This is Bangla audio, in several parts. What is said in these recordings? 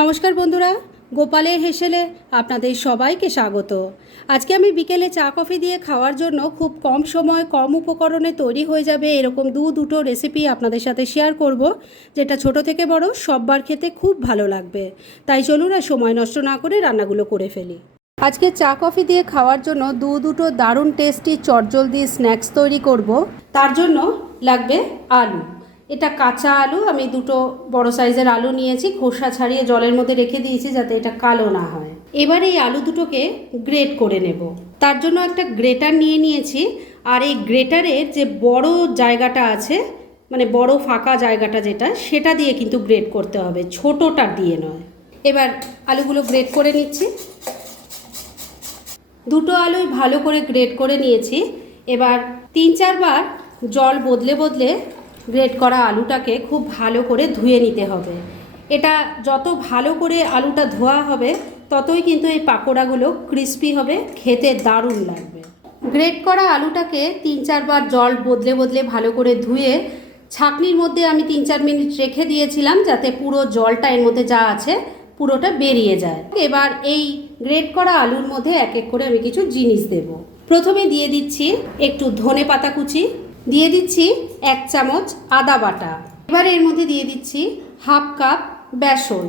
নমস্কার বন্ধুরা, গোপালের হেসেলে আপনাদের সবাইকে স্বাগত। আজকে আমি বিকেলে চা কফি দিয়ে খাওয়ার জন্য খুব কম সময়, কম উপকরণে তৈরি হয়ে যাবে এরকম দু দুটো রেসিপি আপনাদের সাথে শেয়ার করব, যেটা ছোট থেকে বড়, সববার খেতে খুব ভালো লাগবে। তাই চলুন আর সময় নষ্ট না করে রান্নাগুলো করে ফেলি। আজকে চা কফি দিয়ে খাওয়ার জন্য দু দুটো দারুণ টেস্টি চটজলদি স্ন্যাক্স তৈরি করব। তার জন্য লাগবে আলু। এটা কাঁচা আলু, আমি দুটো বড় সাইজের আলু নিয়েছি, খোসা ছাড়িয়ে জলের মধ্যে রেখে দিয়েছি যাতে এটা কালো না হয়। এবার এই আলু দুটোকে গ্রেট করে নেব। তার জন্য একটা গ্রেটার নিয়ে নিয়েছি, আর এই গ্রেটারের যে বড় জায়গাটা আছে মানে বড় ফাঁকা জায়গাটা যেটা, সেটা দিয়ে কিন্তু গ্রেট করতে হবে, ছোটোটা দিয়ে নয়। এবার আলুগুলো গ্রেট করে নিচ্ছি। দুটো আলুই ভালো করে গ্রেট করে নিয়েছি। এবার তিন চারবার জল বদলে বদলে গ্রেট করা আলুটাকে খুব ভালো করে ধুয়ে নিতে হবে। এটা যত ভালো করে আলুটা ধোয়া হবে, ততই কিন্তু এই পাকোড়াগুলো ক্রিস্পি হবে, খেতে দারুণ লাগবে। গ্রেট করা আলুটাকে তিন চারবার জল বদলে বদলে ভালো করে ধুয়ে ছাঁকনির মধ্যে আমি তিন চার মিনিট রেখে দিয়েছিলাম যাতে পুরো জলটা এর মধ্যে যা আছে পুরোটা বেরিয়ে যায়। এবার এই গ্রেট করা আলুর মধ্যে এক এক করে আমি কিছু জিনিস দেব। প্রথমে দিয়ে দিচ্ছি একটু ধনে পাতা কুচি দিয়ে দিচ্ছি এক চামচ আদা বাটা। এবার এর মধ্যে দিয়ে দিচ্ছি হাফ কাপ বেসন।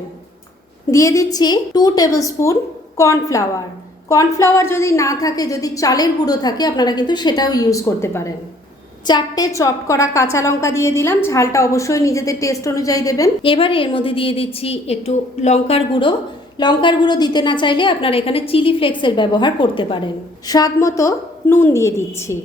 দিয়ে দিচ্ছি two tablespoon cornflour cornflour যদি না থাকে, যদি চালের গুঁড়ো থাকে, আপনারা কিন্তু সেটাও ইউজ করতে পারেন। চারটে চপ করা কাঁচা লঙ্কা দিয়ে দিলাম, ঝালটা অবশ্যই নিজেদের টেস্ট অনুযায়ী দেবেন। এবারে এর মধ্যে দিয়ে দিচ্ছি একটু লঙ্কার গুঁড়ো। লঙ্কার গুঁড়ো দিতে না চাইলে আপনারা এখানে চিলি ফ্লেক্সের ব্যবহার করতে পারেন। স্বাদ মতো নুন দিয়ে দিচ্ছি।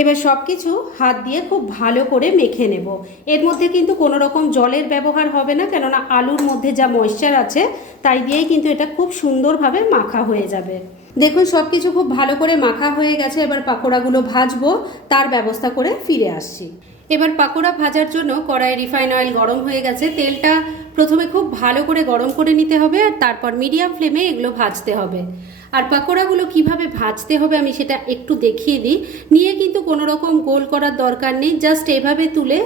এবার সব কিছু হাত দিয়ে খুব ভালো করে মেখে নেব। এর মধ্যে কিন্তু কোনো রকম জলের ব্যবহার হবে না, কেননা আলুর মধ্যে যা ময়েশ্চার আছে, তাই দিয়েই কিন্তু এটা খুব সুন্দরভাবে মাখা হয়ে যাবে। দেখুন সব কিছু খুব ভালো করে মাখা হয়ে গেছে। এবার পাকোড়াগুলো ভাজবো, তার ব্যবস্থা করে ফিরে আসছি। এবার পাকোড়া ভাজার জন্য কড়াই রিফাইন অয়েল গরম হয়ে গেছে। তেলটা প্রথমে খুব ভালো করে গরম করে নিতে হবে, আর তারপর মিডিয়াম ফ্লেমে এগুলো ভাজতে হবে। আর পাকোড়াগুলো কীভাবে ভাজতে হবে আমি সেটা একটু দেখিয়ে দিই। নিয়ে কিন্তু কোনো রকম গোল করার দরকার নেই জাস্ট এভাবে তুলে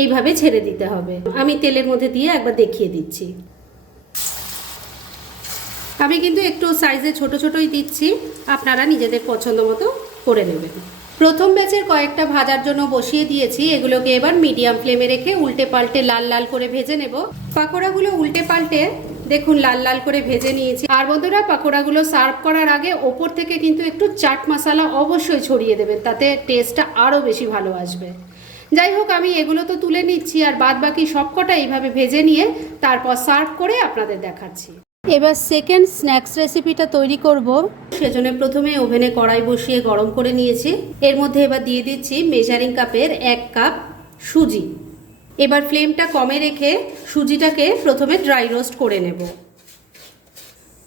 এইভাবে ছেড়ে দিতে হবে। আমি তেলের মধ্যে দিয়ে একবার দেখিয়ে দিচ্ছি। আমি কিন্তু একটু সাইজে ছোট ছোটই দিচ্ছি, আপনারা নিজেদের পছন্দ মতো করে নেবেন। প্রথম ব্যাচের কয়েকটা ভাজার জন্য বসিয়ে দিয়েছি, এগুলোকে এবার মিডিয়াম ফ্লেমে রেখে উল্টে পাল্টে লাল লাল করে ভেজে নেব। পাকোড়াগুলো উল্টে পাল্টে দেখুন, লাল লাল করে ভেজে নিয়েছি। আর বন্ধুরা, পাকোড়াগুলো সার্ভ করার আগে ওপর থেকে কিন্তু একটু চাট মশলা অবশ্যই ছড়িয়ে দেবেন, তাতে টেস্টটা আরও বেশি ভালো আসবে। যাই হোক, আমি এগুলো তো তুলে নিচ্ছি, আর বাদ বাকি সবকটা এইভাবে ভেজে নিয়ে তারপর সার্ভ করে আপনাদের দেখাচ্ছি। এবার সেকেন্ড স্ন্যাক্স রেসিপিটা তৈরি করব। সেজন্য প্রথমে ওভেনে কড়াই বসিয়ে গরম করে নিয়েছি। এর মধ্যে এবার দিয়ে দিচ্ছি মেজারিং কাপের এক কাপ সুজি। এবার ফ্লেমটা কমে রেখে সুজিটাকে প্রথমে ড্রাই রোস্ট করে নেব।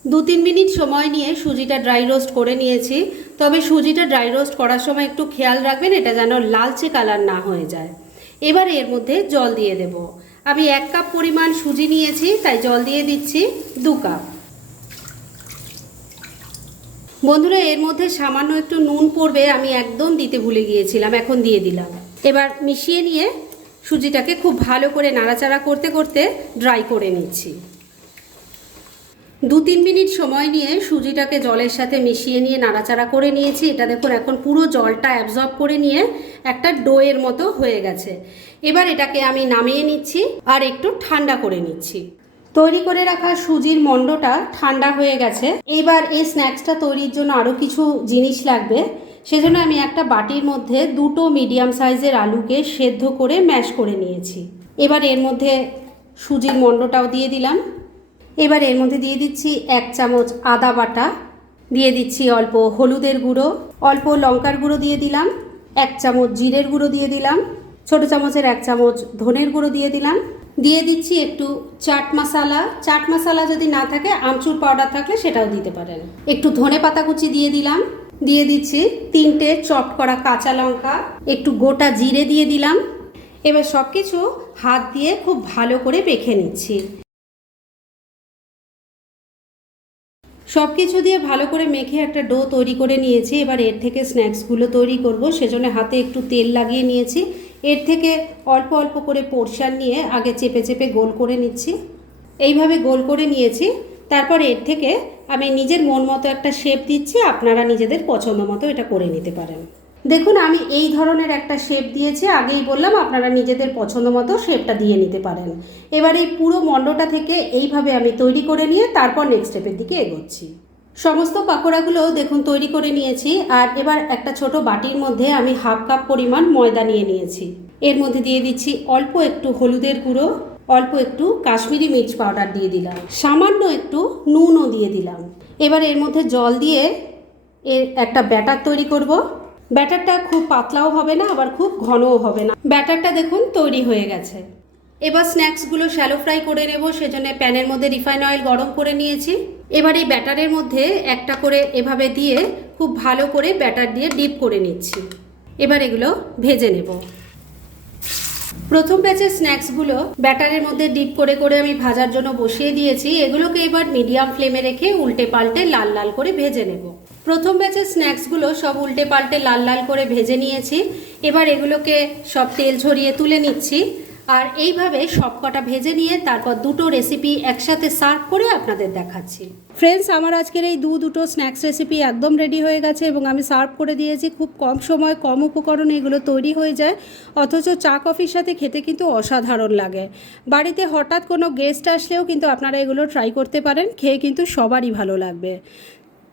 দু তিন মিনিট সময় নিয়ে সুজিটা ড্রাই রোস্ট করে নিয়েছি, তবে সুজিটা ড্রাই রোস্ট করার সময় একটু খেয়াল রাখবেন, এটা যেন লালচে কালার না হয়ে যায়। এবার এর মধ্যে জল দিয়ে দেব। আমি এক কাপ পরিমাণ সুজি নিয়েছি, তাই জল দিয়ে দিচ্ছি দু কাপ। বন্ধুরা, এর মধ্যে সামান্য একটু নুন পড়বে, আমি একদম দিতে ভুলে গিয়েছিলাম, এখন দিয়ে দিলাম। এবার মিশিয়ে নিয়ে সুজিটাকে খুব ভালো করে নাড়াচাড়া করতে করতে ড্রাই করে নিচ্ছি। দু তিন মিনিট সময় নিয়ে সুজিটাকে জলের সাথে মিশিয়ে নিয়ে নাড়াচাড়া করে নিয়েছি। এটা দেখুন, এখন পুরো জলটা অ্যাবজর্ব করে নিয়ে একটা ডোয়ের মতো হয়ে গেছে। এবার এটাকে আমি নামিয়ে নিচ্ছি আর একটু ঠান্ডা করে নিচ্ছি। তৈরি করে রাখা সুজির মণ্ডটা ঠান্ডা হয়ে গেছে। এবার এই স্ন্যাক্সটা তৈরির জন্য আরও কিছু জিনিস লাগবে। সেজন্য আমি একটা বাটির মধ্যে দুটো মিডিয়াম সাইজের আলুকে সেদ্ধ করে ম্যাশ করে নিয়েছি। এবার এর মধ্যে সুজির মণ্ডটাও দিয়ে দিলাম। এবার এর মধ্যে দিয়ে দিচ্ছি এক চামচ আদা বাটা, দিয়ে দিচ্ছি অল্প হলুদের গুঁড়ো, অল্প লঙ্কার গুঁড়ো দিয়ে দিলাম, এক চামচ জিরের গুঁড়ো দিয়ে দিলাম, ছোট চামচের এক চামচ ধনের গুঁড়ো দিয়ে দিলাম। দিয়ে দিচ্ছি একটু চাট মশালা। চাট মশালা যদি না থাকে, আমচুর পাউডার থাকলে সেটাও দিতে পারেন। একটু ধনে পাতা কুচি দিয়ে দিলাম। দিয়ে দিচ্ছি তিনটে চপ করা কাঁচা লঙ্কা, একটু গোটা জিরে দিয়ে দিলাম। এবার সব কিছু হাত দিয়ে খুব ভালো করে মেখে নিচ্ছি। সব কিছু দিয়ে ভালো করে মেখে একটা ডো তৈরি করে নিয়েছি। এবার এর থেকে স্ন্যাক্সগুলো তৈরি করব। সেজন্য হাতে একটু তেল লাগিয়ে নিয়েছি। এর থেকে অল্প অল্প করে পোর্শান নিয়ে আগে চেপে চেপে গোল করে নিচ্ছি। এইভাবে গোল করে নিয়েছি। তারপর এর থেকে আমি নিজের মন মতো একটা শেপ দিচ্ছি, আপনারা নিজেদের পছন্দ মতো এটা করে নিতে পারেন। দেখুন, আমি এই ধরনের একটা শেপ দিয়েছি, আগেই বললাম আপনারা নিজেদের পছন্দ মতো শেপটা দিয়ে নিতে পারেন। এবার এই পুরো মণ্ডটা থেকে এইভাবে আমি তৈরি করে নিয়ে তারপর নেক্সট স্টেপের দিকে এগোচ্ছি। সমস্ত পাকোড়াগুলো দেখুন তৈরি করে নিয়েছি, আর এবার একটা ছোট বাটির মধ্যে আমি হাফ কাপ পরিমাণ ময়দা নিয়ে নিয়েছি। এর মধ্যে দিয়ে দিচ্ছি অল্প একটু হলুদের গুঁড়ো অল্প একটু কাশ্মীরি মির্চ পাউডার দিয়ে দিলাম। সামান্য একটু নুনও দিয়ে দিলাম। এবার এর মধ্যে জল দিয়ে এর একটা ব্যাটার তৈরি করব। ব্যাটারটা খুব পাতলাও হবে না, আবার খুব ঘনও হবে না। ব্যাটারটা দেখুন তৈরি হয়ে গেছে। এবার স্ন্যাক্সগুলো শ্যালো ফ্রাই করে নেব, সেজন্য প্যানের মধ্যে রিফাইন অয়েল গরম করে নিয়েছি। এবার এই ব্যাটারের মধ্যে একটা করে এভাবে দিয়ে খুব ভালো করে ব্যাটার দিয়ে ডিপ করে নিচ্ছি। এবার এগুলো ভেজে নেব। প্রথম ব্যাচের স্ন্যাক্সগুলো ব্যাটারের মধ্যে ডিপ করে করে আমি ভাজার জন্য বসিয়ে দিয়েছি। এগুলোকে এবার মিডিয়াম ফ্লেমে রেখে উল্টে পাল্টে লাল লাল করে ভেজে নেব। প্রথম ব্যাচের স্ন্যাক্সগুলো সব উল্টে পাল্টে লাল লাল করে ভেজে নিয়েছি। এবার এগুলোকে সব তেল ঝরিয়ে তুলে নিচ্ছি। আর এইভাবে সব কটা ভেজে নিয়ে তারপর দুটো রেসিপি একসাথে সার্ভ করে আপনাদের দেখাচ্ছি। ফ্রেন্ডস আমার আজকের এই দু দুটো স্ন্যাক্স রেসিপি একদম রেডি হয়ে গেছে এবং আমি সার্ভ করে দিয়েছি। খুব কম সময়, কম উপকরণে এগুলো তৈরি হয়ে যায়। অথচ চা কফির সাথে খেতে কিন্তু অসাধারণ লাগে। বাড়িতে হঠাৎ কোনো গেস্ট আসলেও কিন্তু আপনারা এগুলো ট্রাই করতে পারেন। খেয়ে কিন্তু সবারই ভালো লাগবে।